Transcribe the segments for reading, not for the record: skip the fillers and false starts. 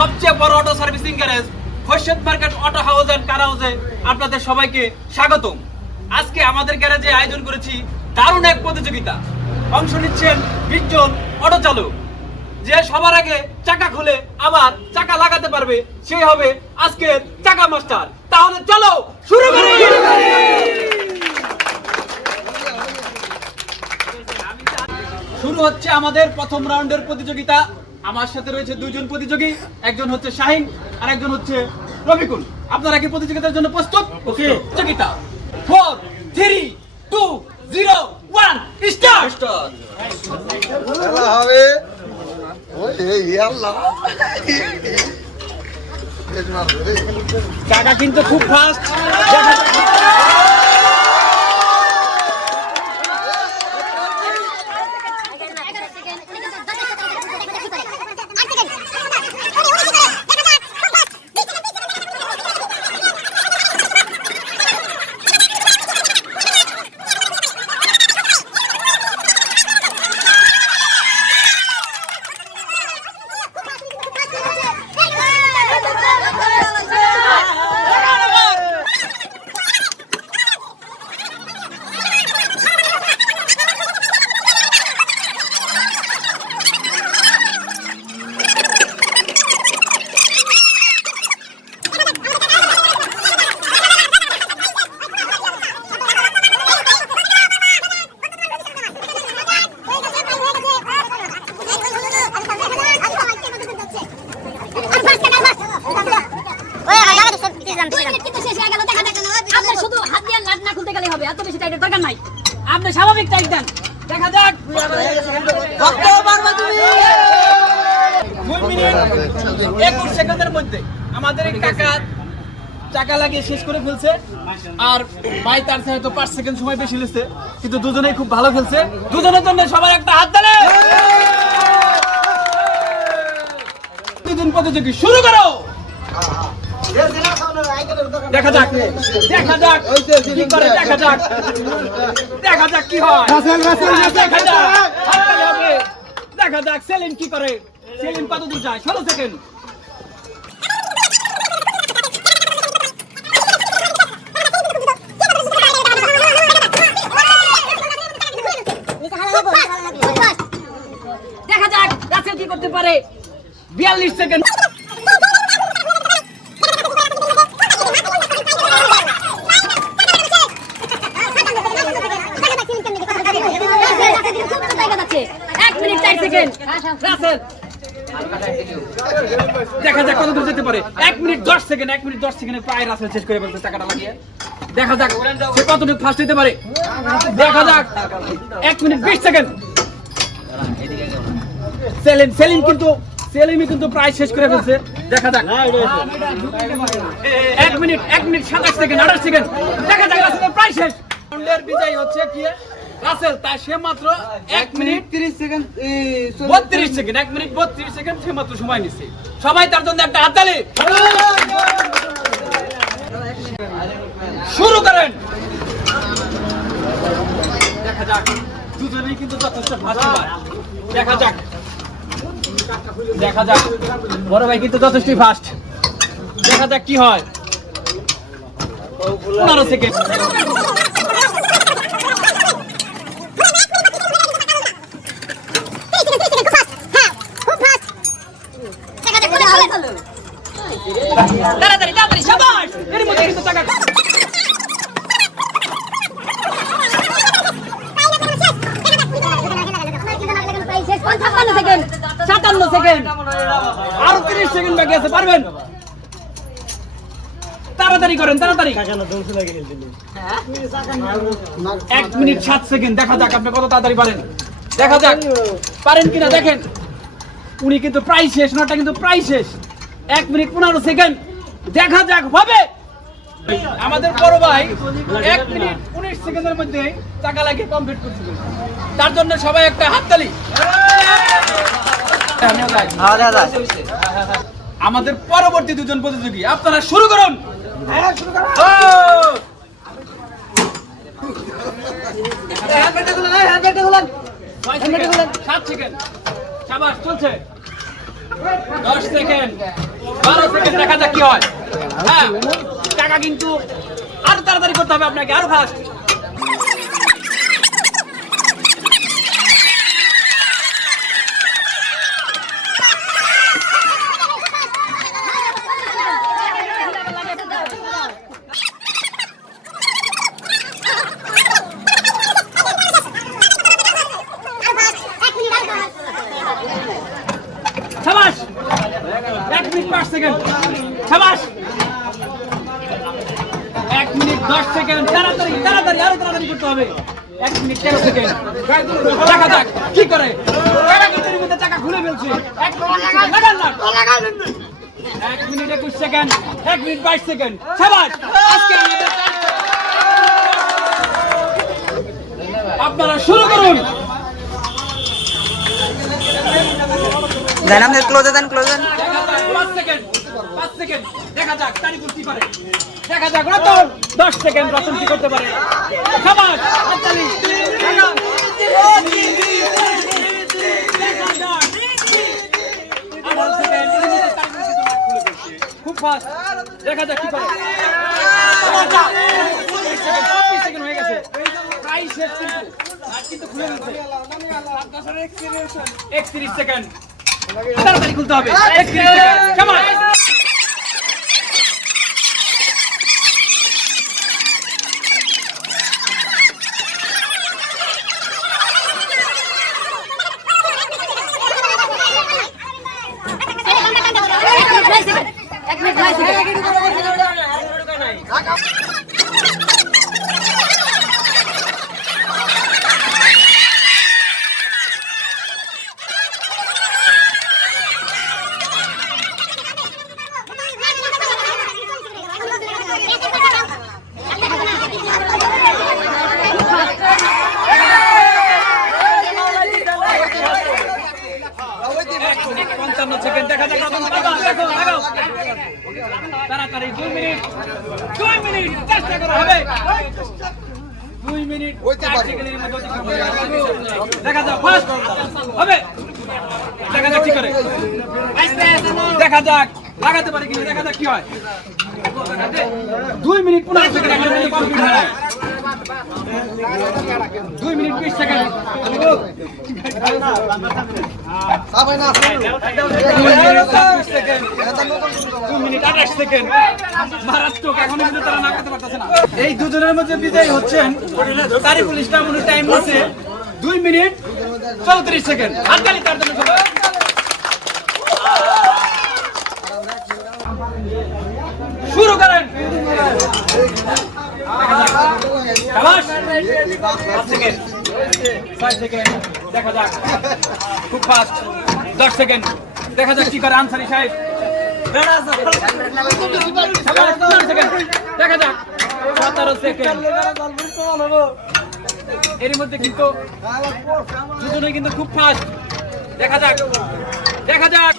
সবচেয়ে বড় auto servicing garage Khorshed market auto house and car হাউসে আপনাদের সবাইকে স্বাগতম। আজকে আমাদের গ্যারেজে আয়োজন করেছি দারুণ এক প্রতিযোগিতা। অংশ নিচ্ছেন 20 জন অটো চালক। যে সবার আগে চাকা খুলে আবার চাকা লাগাতে পারবে সেই হবে আজকের চাকা মাস্টার। তাহলে চলো শুরু করি। শুরু হচ্ছে আমাদের প্রথম রাউন্ডের প্রতিযোগিতা। আমার সাথে রয়েছে দুইজন প্রতিযোগী, একজন হচ্ছে শাহিন আর একজন হচ্ছে রবিকুল। আপনারা কি প্রতিযোগিতার জন্য প্রস্তুত? ওকে, প্রতিযোগিতা 4 3 2 0 1 স্টার্ট। খেলা হবে। ওরে আল্লাহ, কাকা কিন্তু খুব ফাস্ট। আপনি স্বাভাবিক টাইট দেন, দেখা যাক। 21 সেকেন্ডের মধ্যে আমাদের এই কাকা চাকা লাগিয়ে শেষ করে ফেলছে। আর ভাই তার হয়তো 5 সেকেন্ড সময় বেশি লেছে, কিন্তু দুজনেই খুব ভালো খেলছে। দুজনের জন্য সবাই একটা হাত তালি। দুজন প্রতিযোগী শুরু করো। দেখা যাক দেখা যাক কি করে, দেখা যাক দেখা যাক কি হয়। দেখা যাক দেখা যাক সেলিম কি করে। সেলিম কত দূর যায়? 16 সেকেন্ড। দেখা যাক রাসেল কি করতে পারে। 42 সেকেন্ড। দেখা যাক কত দূর যেতে পারে। 1 মিনিট 10 সেকেন্ড। 1 মিনিট 10 সেকেন্ডে প্রায় রাসেল শেষ করে ফেলছে চাকাটা লাগিয়ে। দেখা যাক সে কতটুকু ফাস্ট হতে পারে। দেখা যাক 1 মিনিট 20 সেকেন্ড। সেলিম কিন্তু প্রায় শেষ করে ফেলছে। দেখা যাক 1 মিনিট 27 সেকেন্ড 28 সেকেন্ড। দেখা যাক রাসেলের প্রায় শেষ। রাউন্ডের বিজয়ী হচ্ছে কি রাসেল। তাই সে মাত্র 1 minute 30 second 32 second 1 minute 32 second সে মাত্র সময় নিচ্ছে। সবাই তার জন্য একটা হাততালি। শুরু করেন। দেখা যাক দুজনেই কিন্তু যথেষ্ট ফাস্ট। দেখা যাক দেখা যাক বড় ভাই কিন্তু যথেষ্টই ফাস্ট। দেখা যাক কি হয়। 15 সেকেন্ড। তাড়াতাড়ি তাড়াতাড়ি শাবাশ। এর মধ্যে কিন্তু টাকা। 57 সেকেন্ড 57 সেকেন্ড। আর 30 সেকেন্ড বাকি আছে, পারবেন? তাড়াতাড়ি করেন তাড়াতাড়ি। 1 মিনিট 7 সেকেন্ড। দেখা যাক আপনি কত তাড়াতাড়ি পারেন। দেখা যাক পারেন কিনা। দেখেন উনি কিন্তু প্রায় শেষ, নটা কিন্তু প্রায় শেষ। 1 মিনিট 15 সেকেন্ড। দেখা যাক হবে। আমাদের বড় ভাই 1 মিনিট 19 সেকেন্ডের মধ্যে চাকা লাগিয়ে কমপ্লিট করছিল। তার জন্য সবাই একটা হাততালি। আমাদের পরবর্তী দুজন প্রতিযোগী, আপনারা শুরু করুন। 10 সেকেন্ড 12 সেকেন্ড দেখা যাক কি হয়। হ্যাঁ টাকা কিন্তু আরো তাড়াতাড়ি করতে হবে আপনাকে, আরো ফাস্ট। শাবাশ 1 মিনিট 5 সেকেন্ড শাবাশ 1 মিনিট 10 সেকেন্ড তাড়াতাড়ি তাড়াতাড়ি আরো তাড়াতাড়ি করতে হবে 1 মিনিট 13 সেকেন্ড দেখা যাক কি করে টাকা কিন্তু মধ্যে টাকা খুলে ফেলছে 1 মিনিট 21 সেকেন্ড 1 মিনিট 22 সেকেন্ড শাবাশ আজকে আমাদের আপনারা শুরু করুন দেন আমাদের ক্লোজে দেন 5 সেকেন্ড 5 সেকেন্ড দেখা যাক তারিকুল কি পারে দেখা যাক রতন 10 সেকেন্ড রতন কি করতে পারে শাবাশ হাততালি খুব ফাস্ট দেখা যাক কি পারে 25 সেকেন্ড হয়ে গেছে প্রায় শেষ কিন্তু খুলে ফেলছে 31 সেকেন্ড তাড়াতাড়ি খুলতে হবে 31 সেকেন্ড শাবাশ তাড়াতাড়ি 2 মিনিট চেষ্টা করা হবে 2 মিনিট 4 সেকেন্ডের মধ্যে দেখা যাক ফাস্ট হবে দেখা যাক কি করে দেখা যাক লাগাতে পারে কিনা দেখা যাক কি হয় 2 মিনিট 15 সেকেন্ড এর মধ্যে কমপ্লিট হয় 2 মিনিট 20 সেকেন্ড 2 মিনিট 28 সেকেন্ড মারাত্মক এখনো কিন্তু তারা না করতে পারতেছে না এই দুজনের মধ্যে বিজয়ী হচ্ছেন তারিকুল ইসলাম উনি টাইম আছে 2 মিনিট 34 সেকেন্ড হাততালি তার জন্য সবাই শুরু করেন শাবাশ 5 সেকেন্ড 5 সেকেন্ড দেখা যাক খুব ফাস্ট 10 সেকেন্ড দেখা যাক কি করে আনসারি সাহেব দেখা যাক 17 সেকেন্ড এর মধ্যে কিন্তু দুজনেই কিন্তু খুব ফাস্ট দেখা যাক দেখা যাক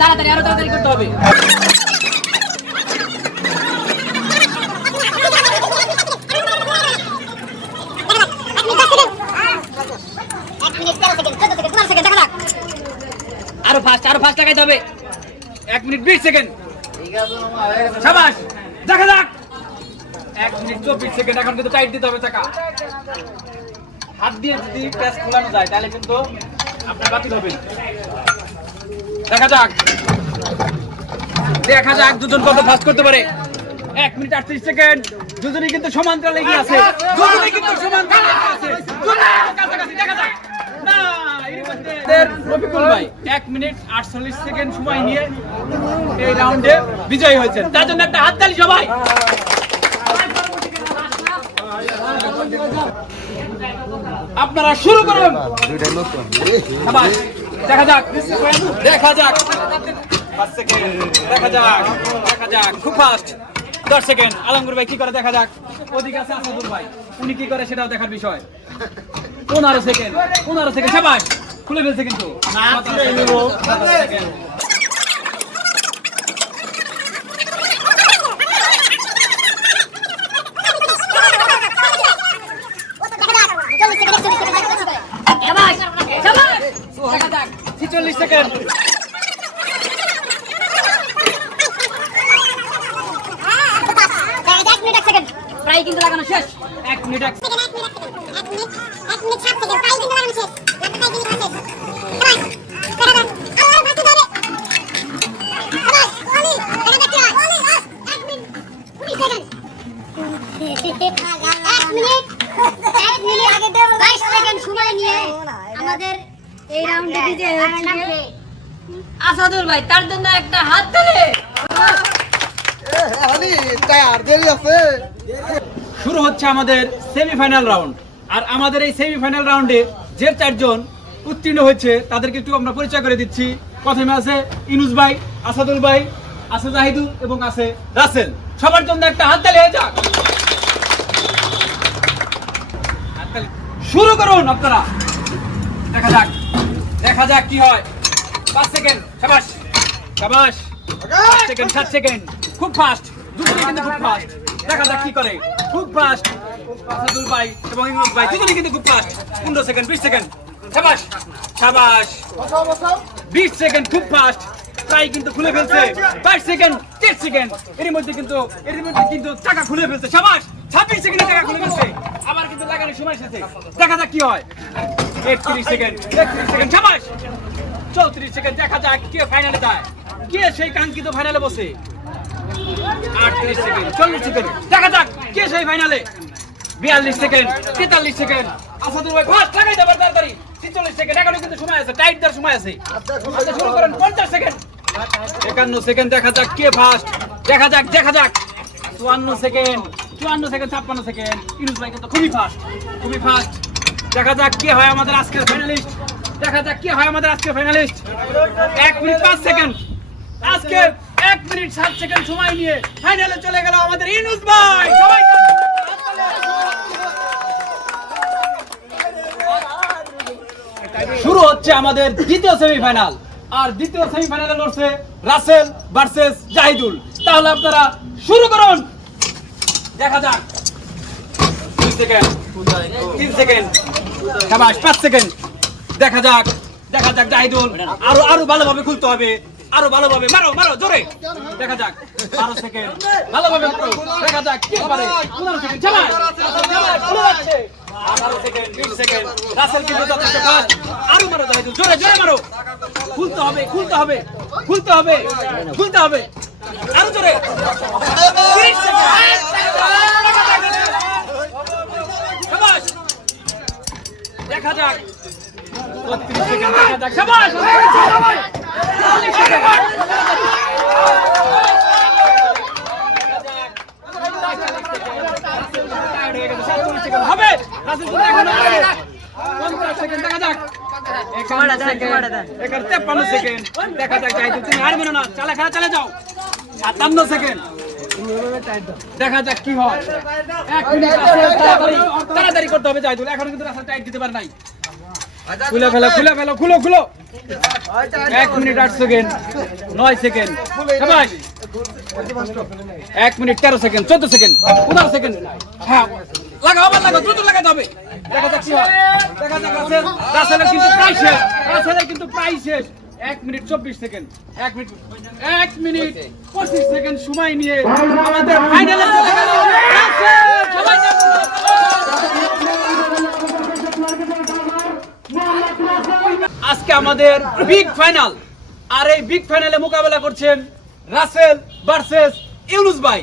তাড়াতাড়ি আরো তাড়াতাড়ি করতে হবে আরো ফাস্ট লাগাইতে হবে 1 মিনিট 20 সেকেন্ড শাবাশ দেখা যাক 1 মিনিট 24 সেকেন্ড এখন কিন্তু টাইট দিতে হবে চাকা হাত দিয়ে যদি প্রেস খোলানো যায় তাহলে কিন্তু আপনার বাতিল হবে দেখা যাক দুজন কত ফাস্ট করতে পারে 1 মিনিট 38 সেকেন্ড দুজনেই কিন্তু সমান্তরাল এগিয়ে আছে কাছাকাছি দেখা যাক না রফিকুল ভাই 1 মিনিট 48 সেকেন্ড সময় নিয়ে এই রাউন্ডে বিজয়ী হয়েছেন তার জন্য একটা হাততালি সবাই আপনারা শুরু করুন দেখা যাক দেখা যাক খুব ফাস্ট 10 সেকেন্ড আলমগীর ভাই কি করে দেখা যাক ওদিকে আছে আসাদুল ভাই উনি কি করে সেটাও দেখার বিষয় 15 সেকেন্ড শাবাশ খুলে ফেলছে কিন্তু 41 সেকেন্ড। প্রায় কিন্তু লাগানো শেষ। 1 মিনিট 1 আমাদের এই রাউন্ডে বিজয় হচ্ছে আসাদুল ভাই, তার জন্য একটা হাত তালি। শুরু হচ্ছে আমাদের সেমিফাইনাল রাউন্ড। আর আমাদের এই সেমিফাইনাল রাউন্ডে যে 4 জন উত্তীর্ণ হয়েছে তাদেরকে একটু আমরা পরিচয় করে দিচ্ছি। প্রথমে আছে ইনুস ভাই, আসাদুল ভাই, আছে জাহিদুল এবং আছে রাসেল। সবার জন্য একটা হাততালি হয়ে যাক। হাততালি। শুরু করুন আপনারা। দেখা যাক কি হয়। 5 সেকেন্ড। শাবাশ শাবাশ। 5 সেকেন্ড 7 সেকেন্ড। খুব ফাস্ট, দুজনেই কিন্তু খুব ফাস্ট। দেখা যাক কি করে। খুব ফাস্ট আসাদুল ভাই এবং ইমরুল ভাই, দুজনেই কিন্তু খুব ফাস্ট। 15 second 20 second. শাবাশ শাবাশ। 20 সেকেন্ড খুব ফাস্ট। প্রায় কিন্তু খুলে ফেলছে। 22 সেকেন্ড 30 সেকেন্ড। এর মধ্যে কিন্তু চাকা খুলে ফেলছে। শাবাশ 26 সেকেন্ডে চাকা খুলে ফেলছে। আবার কিন্তু লাগানোর সময় এসেছে। দেখা যাক কি হয়। 31 সেকেন্ড 31 সেকেন্ড। শাবাশ 34 সেকেন্ড। দেখা যাক কে ফাইনালে যায়, কে সেই কাঙ্ক্ষিত ফাইনালে বসে। 38 সেকেন্ড 40 সেকেন্ড। দেখা যাক কে সেই ফাইনালে। 42 সেকেন্ড 43 সেকেন্ড। আসাদুল ভাই ফাস্ট লাগাই দাও তাড়াতাড়ি। 43 সেকেন্ড। এখনো কিন্তু সময় আছে, টাইট দেওয়ার সময় আছে। আচ্ছা শুরু করেন। 50 সেকেন্ড 51 সেকেন্ড। দেখা যাক কে ফাস্ট। দেখা যাক 54 সেকেন্ড 56 সেকেন্ড। ইনুস ভাই কিন্তু খুবই ফাস্ট। দেখা যাক কে হয় আমাদের আজকের ফাইনালিস্ট। 1 minute 5 second. আজকে 1 মিনিট 7 সেকেন্ড সময় নিয়ে ফাইনালে চলে গেল আমাদের ইনুস ভাই। সবাই শুরু হচ্ছে আমাদের দ্বিতীয় সেমিফাইনাল। আর দ্বিতীয় সেমিফাইনালে লড়ছে রাসেল ভার্সেস জাহিদুল। তাহলে আপনারা শুরু করুন। দেখা যাক 2 সেকেন্ড 3 সেকেন্ড। শাবাশ 5 সেকেন্ড। দেখা যাক জাহিদুল আরো ভালোভাবে খুলতে হবে। আরো ভালোভাবে মারো জোরে। দেখা যাক 12 সেকেন্ড। ভালোভাবে মারো। দেখা যাক কে পারে। 15 সেকেন্ড। শাবাশ খুলে যাচ্ছে। 18 সেকেন্ড 20 সেকেন্ড। রাসেল কিন্তু যথেষ্ট ফাস্ট। আরো মারো জাহিদুল, জোরে মারো। খুলতে হবে। আরো জোরে। 30 সেকেন্ড। শাবাশ। দেখা যাক 32 সেকেন্ড। দেখা যাক শাবাশ। 40 সেকেন্ড। হবে রাসেল কিন্তু এখনো আগে। 50 সেকেন্ড। দেখা যাক 51 সেকেন্ড। 53 সেকেন্ড। দেখা যাক জাহিদুল তুমি হার মেনো না, খেলা চালিয়ে যাও। 57 সেকেন্ড। দেখা যাক কি হয়। 1 মিনিট তাড়াতাড়ি করতে হবে জাহিদুল, এখনো কিন্তু রাসেল টাইট দিতে পারে নাই। খুলে ফেলো 1 মিনিট 8 সেকেন্ড 9 সেকেন্ড। শাবাশ 1 মিনিট 13 সেকেন্ড 14 সেকেন্ড 15 সেকেন্ড। হ্যাঁ লাগাও দ্রুত লাগাতে হবে। দেখা যাক কি হয়। দেখা যাক রাসেলের কিন্তু প্রায় শেষ। 1 মিনিট 24 সেকেন্ড। 1 মিনিট 25 সেকেন্ড সময় নিয়ে আমাদের ফাইনালে চলে গেল রাসেল। সবাই আজকে আমাদের বিগ ফাইনাল। আর এই বিগ ফাইনালে মোকাবেলা করছেন রাসেল ভার্সেস ইউনুস ভাই।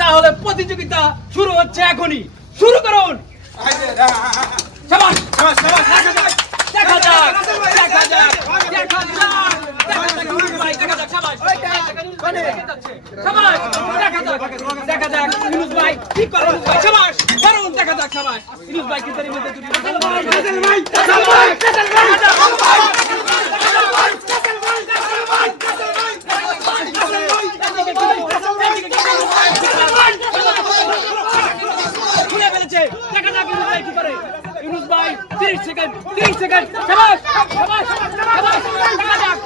তাহলে প্রতিযোগিতা শুরু হচ্ছে এখনই। শুরু করুন। শাবাশ দেখা যাক ইউনুস ভাই। দেখা যাক শাবাশ। দেখা যাক ইউনুস ভাই কি করে। শাবাশ দারুণ। দেখা যাক শাবাশ ইউনুস ভাই কি তার মধ্যে দুটি খুলে ফেলেছে। দেখা যাক ইউনুস ভাই কি করে। ইউনুস ভাই 30 সেকেন্ড 30 সেকেন্ড। শাবাশ দেখা যাক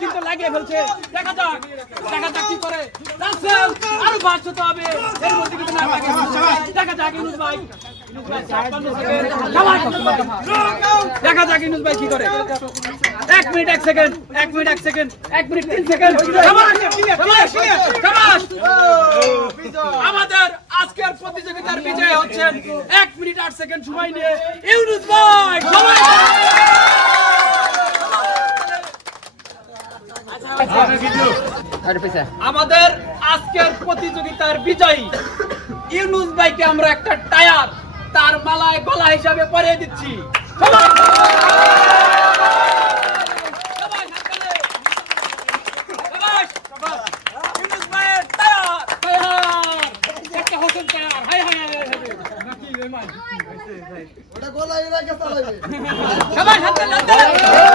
কিন্তু লাগিয়ে ফেলছে। দেখা যাক কি করে। রাসেল আরো 5 হতে হবে, এর মধ্যে কিন্তু না লাগিয়ে ফেলছে। দেখা যাক ইউনুস ভাই 56 সেকেন্ড। দেখা যাক ইউনুস ভাই কি করে। 1 minute 1 second, 1 minute 1 second, 1 minute 3 second. আমাদের আজকের প্রতিযোগিতার বিজয়ী হচ্ছেন 1 মিনিট 8 সেকেন্ড সময় নিয়ে ইউনুস ভাই। আমাদের আজকের প্রতিযোগিতার বিজয়ী ইউনুস ভাইকে আমরা একটা টায়ার তার মালায় গলা হিসাবে পরিয়ে দিচ্ছি। ইউনুস ভাইয়ের টায়ার, একটা Hossain tyre. High high high ওটা গলায় রাখা চালাবে। সবাই হাত তালি, হাত তালি।